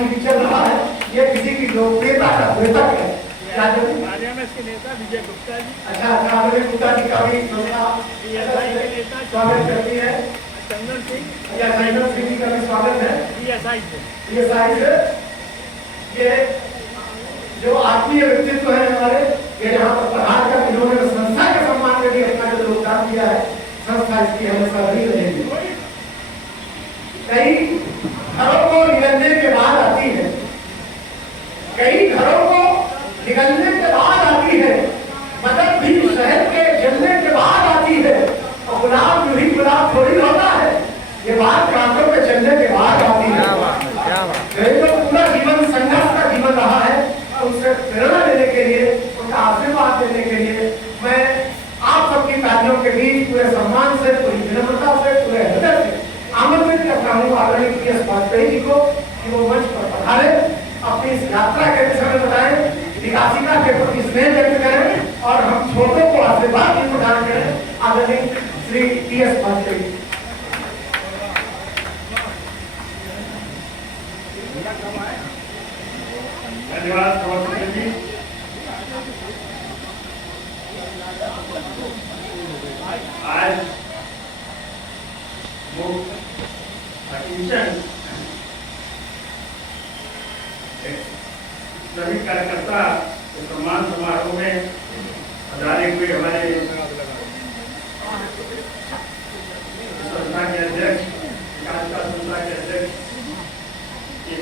अभी भी चल रहा है, ये किसी की लोकप्रियता का द्योतक है। क्या जो आरएमएस के नेता विजय गुप्ता जी, अच्छा विजय गुप्ता जी का भी स्वागत करती है। चंदन सिंह, चंदन सिंह जी का भी स्वागत है। पीएसआई से ये जो आत्मीय व्यक्तित्व है हमारे, ये यहाँ पर पढ़ार कर इन्होंने संस्था के सम्मान में भी अपना जो योगदान दिया है, संस्था इसकी हमेशा रही रहेगी। कई घरों को निगलने के बाद आती है, कई घरों को निगलने के बाद आती है, मदद भी शहर के जलने के बाद आती है, और गुलाब जो ही गुलाब थोड़ी होता है, ये बात कांटों पे चलने के बाद आती है। कई लोग पूरा जीवन संघर्ष का जीवन रहा है, उनसे प्रेरणा लेने के लिए, उनका आशीर्वाद देने के लिए मैं आप सबकी तालियों के बीच पूरे सम्मान से, पूरी विनम्रता से, पूरे हृदय से आमंत्रित करता हूँ आदरणीय पीएस वाजपेयी जी को कि वो मंच पर पधारे, अपनी इस यात्रा के विषय में बताएं, विकासिका के प्रति स्नेह व्यक्त करें और हम छोटों को आशीर्वाद भी प्रदान करें। आदरणीय श्री पीएस वाजपेयी। धन्यवाद कौशल जी। आज सभी कार्यकर्ता सम्मान समारोह में पधारे हुए हमारे संस्था के अध्यक्ष, विकासिका संस्था के अध्यक्ष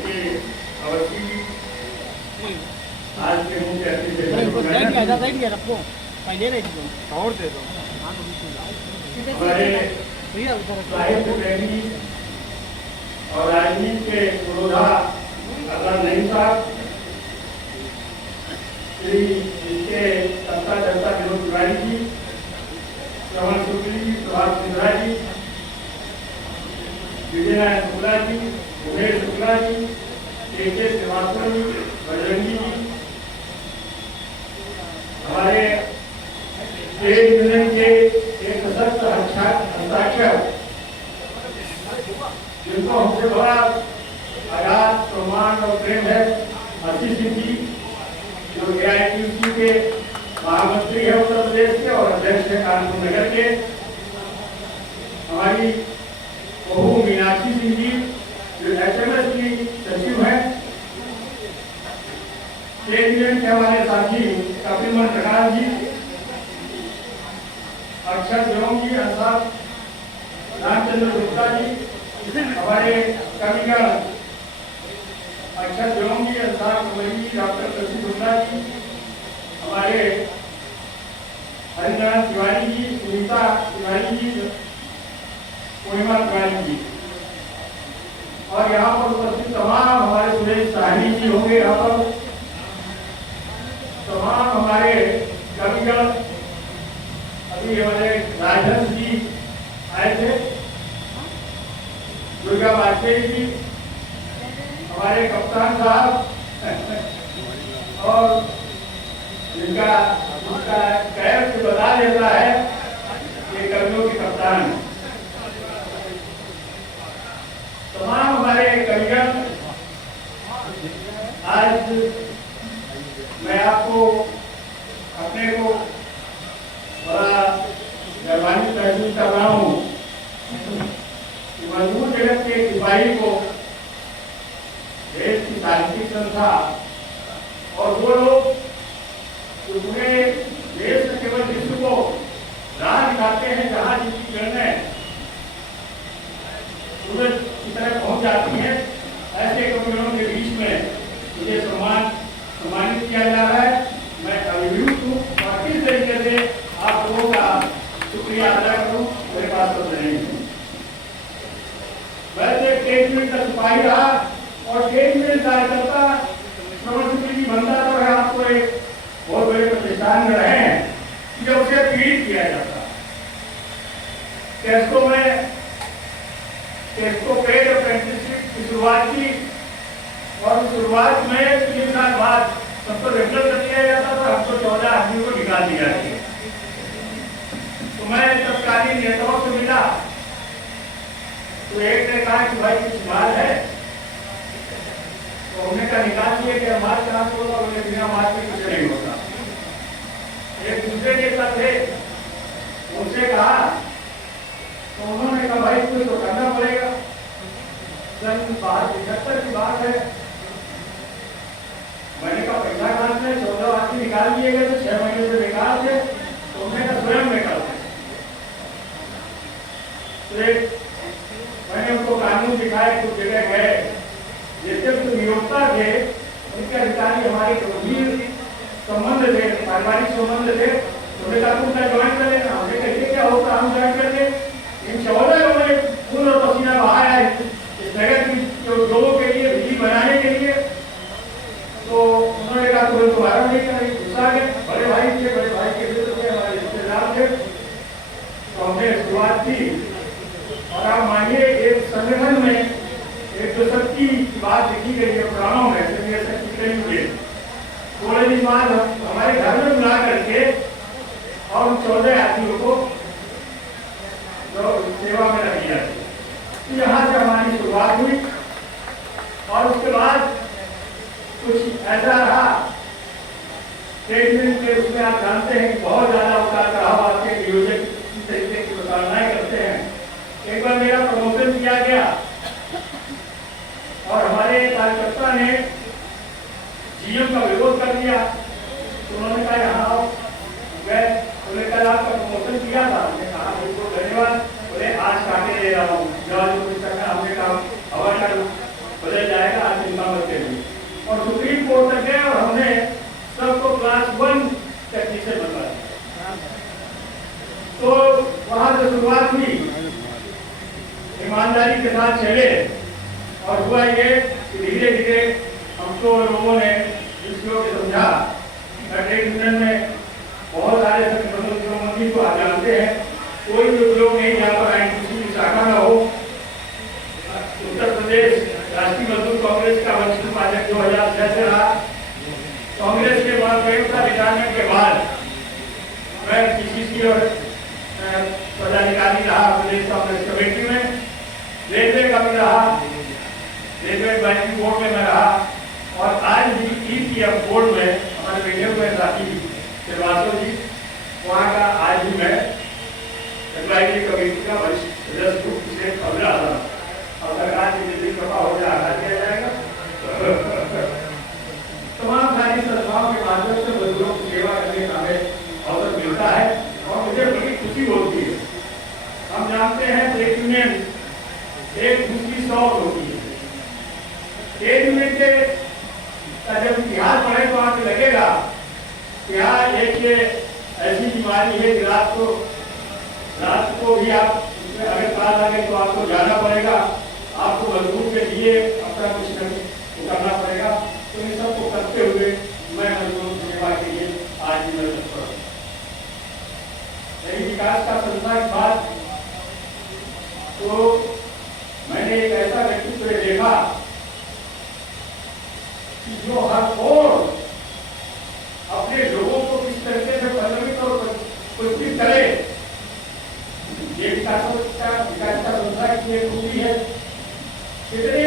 के अवस्थी जी, आज के मुख्य अतिथि हमारे साहित्य प्रेमी और राजनीति के पुरोधा सरदार नहीं साहब, श्री इसके संस्था जनता विनोद तिवारी जी, श्रवण शुक्ल जी, प्रभात सिंधरा जी, विजय नारायण शुक्ला जी, उमेश शुक्ला जी, के श्रीवास्तव जी, बजरंगी जी, हमारे स्टेट यूनियन के एक सशक्त हस्ताक्षर जिनको हमसे बड़ा आगाज सम्मान और प्रेम है, आशीष सिंह जी, जो AITUC के महामंत्री है उत्तर प्रदेश के और अध्यक्ष है कानपुर नगर के, हमारी बहू मीनाक्षी सिंह जी जो HMS की सचिव है, स्टेट यूनियन के हमारे साथी कपिल प्रकाश जी, अक्षर देवम जी, अंसार रामचंद्र गुप्ता जी, हमारे कविगण अक्षर देवम जी, अंसार कुमारी जी, डॉक्टर तुलसी गुप्ता जी, हमारे हरिनारायण तिवारी जी, सुनीता तिवारी जी, पूर्णिमा तिवारी जी, और यहाँ पर उपस्थित तमाम हमारे सुरेश साहनी जी होंगे, यहाँ पर तमाम हमारे कविगण, अभी हमारे राजहंस जी आए थे, दुर्गा वाजपेयी जी, हमारे कप्तान साहब और जिनका कैर से बता देता है ये कर्मियों के कप्तान, तमाम हमारे कविगण, आज मैं आपको अपने को बड़ा गर्वान्वित महसूस कर रहा हूँ कि मजदूर जगत के सिपाही को देश की साहित्यिक संस्था और वो लोग जो पूरे देश में केवल विश्व को राह दिखाते हैं, जहाँ जिनकी किरणें सूरज की तरह पहुंच जाती है, ऐसे कवियों के बीच में मुझे सम्मानित किया जा रहा है। मैं अभिभूत हूँ और किस तरीके से आप लोगों का शुक्रिया अदा करूँ, मेरे पास तो नहीं है। वैसे स्टेट यूनियन का सिपाही रहा और स्टेट यूनियन कार्यकर्ता श्रवण शुक्ल जी बनता तो है, आपको एक बहुत बड़े प्रतिष्ठान में रहे हैं कि जब उसे पीड़ित किया जाता, टेस्को पेड अप्रेंटिसशिप की शुरुआत की और शुरुआत में 3 साल बाद सबको रेगुलर कर दिया जाता था, हमको 14 आदमी को निकाल दिया गया। तो मैं तत्कालीन नेताओं से मिला तो एक ने कहा कि भाई कुछ बात है, तो हमने कहा निकाल दिए कि मार्च कहाँ से होगा, उन्हें बिना मार्च में कुछ नहीं होता। एक दूसरे नेता थे, उनसे कहा तो उन्होंने कहा भाई कुछ तो करना पड़ेगा, सन 75 की बात है। मैंने कहा पैसा कहाँ से, 14 आदमी निकाल दिए गए थे, 6 महीने से बेकार थे, तो उन्होंने कहा स्वयं निकालते। मैंने उनको कानून दिखाए, कुछ जगह गए, जैसे जो नियोक्ता थे उनके अधिकारी हमारे गंभीर संबंध थे, पारिवारिक संबंध थे। उन्होंने कहा तुम क्या ज्वाइन कर लेना, हमने कहा क्या होगा, हम ज्वाइन कर ले। इन 14 लोगों ने खून और पसीना बहाया है इस नगर की लोगों के लिए, बिजली बनाने के लिए। तो उन्होंने कहा कोई तुम्हारा नहीं करेंगे, गुस्सा गए। बड़े भाई थे, बड़े भाई के मित्र थे, हमारे रिश्तेदार थे। तो हमने शुरुआत की और आप मानिए एक संगठन में एक जो शक्ति की बात लिखी गई है पुराणों में, ये शक्ति कहीं हुई। थोड़े दिन बाद हमारे घर में बुला करके और 14 आदमियों को जो सेवा में रख दिया। यहाँ से हमारी शुरुआत हुई और उसके बाद कुछ ऐसा रहा ट्रेडमिल के उसमें आप जानते हैं कि बहुत ज्यादा उतार चढ़ाव आते हैं, नियोजक इस तरीके की प्रताड़नाएं करते हैं। एक बार मेरा प्रमोशन किया गया और हमारे कार्यकर्ता ने जीएम का विरोध कर दिया। तो उन्होंने कहा यहाँ आओ, गए, उन्होंने कल आपका प्रमोशन किया था। हमने कहा बिल्कुल धन्यवाद। बोले आज काटे दे रहा हूँ, हमने कहा हवा का बदल जाएगा, आज चिंता मत करिए। और सुप्रीम कोर्ट तक गए और हमने सबको क्लास 1 टेक्नीशियन बनवा दिया। तो वहां से शुरुआत हुई, ईमानदारी के साथ चले और हुआ ये कि धीरे धीरे हमको लोगों ने विषयों को समझा। ट्रेड यूनियन में बहुत सारे संगठनों को आप जानते हैं, कोई भी लोग नहीं जहाँ पर आईएनटीसी की शाखा न हो। उत्तर प्रदेश राष्ट्रीय मजदूर कांग्रेस का वरिष्ठ उपाध्यक्ष 2006 से रहा। कांग्रेस के बाद रिटायरमेंट के बाद मैं पीसीसी और पदाधिकारी रहा प्रदेश कांग्रेस कमेटी में, रेलवे का भी रहा, रेलवे बैंकिंग बोर्ड में मैं रहा और आज भी ईपीएफ बोर्ड में हमारे बैठे हुए साथी श्रीवास्तव जी, वहाँ का आज भी मैं एडवाइजरी कमेटी का वरिष्ठ सदस्य पिछले 15 साल और सरकार की जितनी कृपा हो जाए हटा दिया जाएगा। तमाम सारी संस्थाओं के माध्यम से मजदूरों की सेवा करने का हमें अवसर मिलता है और मुझे बड़ी खुशी होती है। हम जानते हैं ट्रेड यूनियन एक दूसरी शौक होती है। ट्रेड यूनियन के जब इतिहास पढ़े तो आपको लगेगा कि यहाँ एक ये ऐसी बीमारी है कि रात को भी आप अगर काल आ गए तो आपको जाना पड़ेगा, आपको मजदूर के लिए अपना कुछ करना पड़ेगा। तो इन सबको करते हुए मैं मजदूर सेवा के लिए आज भी मैं तत्पर हूँ। यही विकास का संस्था की बात, तो मैंने एक ऐसा व्यक्तित्व देखा कि जो हर ओर अपने लोगों को किस तरीके से प्रलंबित और पुरस्कृत करे। ये विकास का संस्था की एक खूबी है। कितने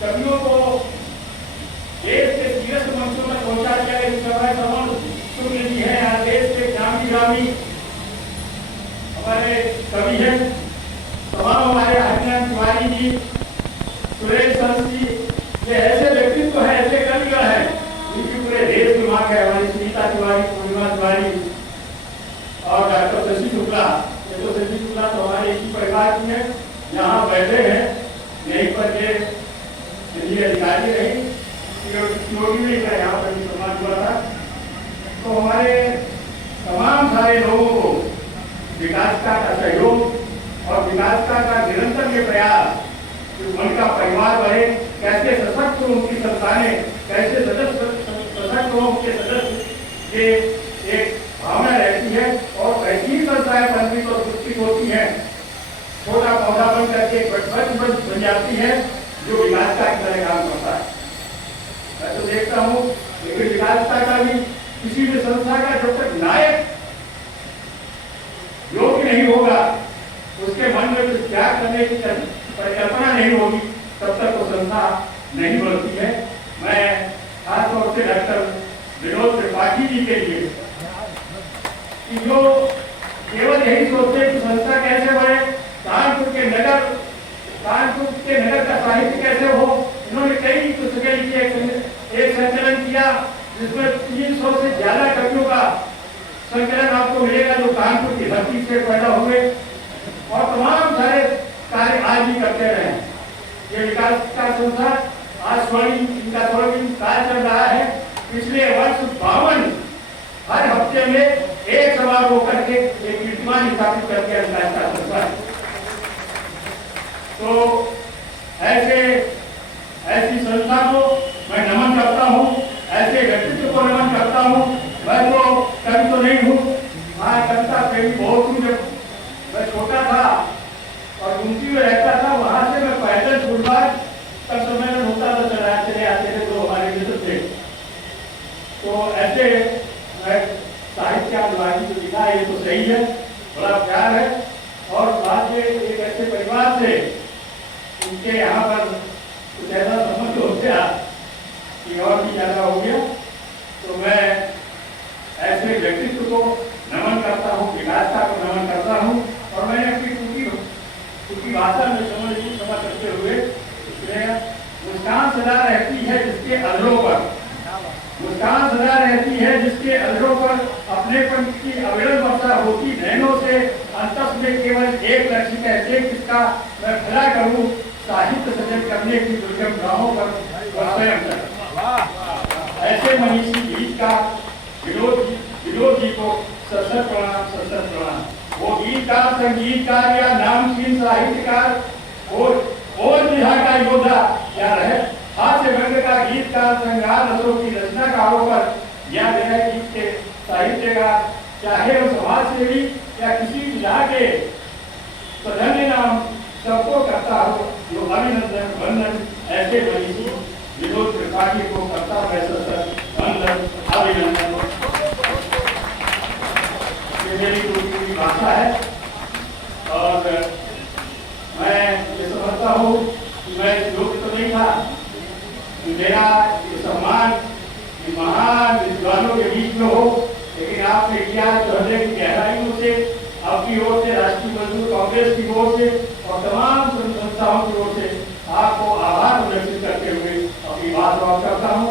कवियों को देश के शीर्ष मंचों में पहुंचा दिया है। इस समय शुक्ल जी है, यहाँ देश के ग्रामी हमारे कवि हैं, तमाम हमारे हरिनारायण तिवारी जी, सुरेश हंस जी, ये ऐसे व्यक्तित्व है, ऐसे कविगण है जिनकी पूरे देश की मांग है। हमारी सुनीता तिवारी, पूर्णिमा तिवारी और डॉक्टर शशि शुक्ला। ये तो शशि शुक्ला तो हमारे इसी परिवार की है, यहाँ बैठे हैं, यहीं पर ये दिल्ली अधिकारी रही, सीओडी में यहाँ पर भी समाज हुआ था। तो हमारे तमाम सारे लोगों को विकास का सहयोग और विकास का निरंतर ये प्रयास कि उनका परिवार बढ़े, कैसे सशक्त हो उनकी संस्थाएं, कैसे सशक्त हो उनके सदस्य, ये एक भावना रहती है और ऐसी ही संस्थाएं बनती और विकसित होती है। छोटा पौधा बन करके एक बन जाती है जो विकास का एक तरह काम करता है। मैं तो देखता हूँ लेकिन विकास का भी किसी भी संस्था का जब तक नायक योग्य नहीं होगा, उसके मन में कुछ त्याग करने की परिकल्पना नहीं होगी, तब तक वो संस्था नहीं बढ़ती है। मैं खासतौर से डॉक्टर विनोद त्रिपाठी जी के लिए कि जो केवल यही सोचते कि संस्था कैसे बढ़े, कानपुर के नगर का साहित्य कैसे हो। इन्होंने कई पुस्तकें लिखी, एक संकलन किया जिसमें 300 से ज्यादा कवियों का संकलन आपको मिलेगा जो कानपुर की धरती से पैदा हुए और तमाम सारे कार्य आज भी करते रहे। ये विकास का संस्था आज इनका स्वर्णिम काल चल रहा है। पिछले वर्ष 52 हर हफ्ते में एक समारोह करके एक कीर्तिमान स्थापित करके विकास का संस्था है। तो ऐसी संस्था को मैं नमन करता हूँ, ऐसे व्यक्तित्व को नमन करता हूँ। मैं तो कवि तो नहीं हूँ, हाँ कविता प्रेमी बहुत हूँ। जब मैं छोटा था और गुमती में रहता था, वहां से मैं पैदल फुटबाल तक सम्मेलन होता था, चले आते थे जो हमारे मित्र थे। तो ऐसे साहित्य अनुवादी जो लिखा है ये तो सही है, बड़ा प्यार है। और बाद में एक ऐसे परिवार से उनके यहाँ पर कुछ ऐसा समझ हो गया कि और भी ज्यादा हो गया। तो मैं ऐसे व्यक्तित्व को नमन करता हूँ, विकासता को नमन करता हूँ। और मैंने अपनी टूटी भाषा में क्षमा करते हुए मुस्कान सदा रहती है जिसके अधरों पर, मुस्कान सदा रहती है जिसके अधरों पर अपनेपन की अविरल वर्षा होती नैनों से, अंतस में केवल एक लक्ष्य कैसे किसका मैं भला करूं, साहित्य सृजन करने की दुर्गम राहों पर स्वयं चल। ऐसे मनीषी गीतकार विनोद जी को सशस्त्र प्रणाम। वो गीतकार, संगीतकार या नामचीन साहित्यकार, और विधा का योद्धा या रहे हास्य व्यंग का गीतकार, श्रृंगार रसों की रचनाकारों पर या गीत के साहित्य का, चाहे वो समाज सेवी या किसी विधा के सधन्य नाम सबको करता हो जो अभिनंदन वंदन ऐसे मनीषी विनोद त्रिपाठी को करता है वंदन अभिनंदन। ये मेरी टूटी भाषा है और मैं ये समझता हूँ कि मैं योग्य तो नहीं था कि मेरा ये सम्मान महान विद्वानों के बीच में हो, लेकिन आपने किया तो हृदय की गहराइयों से, आपकी ओर से, राष्ट्रीय मजदूर कांग्रेस की ओर से और तमाम संस्थाओं की ओर से आपको आभार प्रदर्शित करते हुए अपनी बात करता हूँ।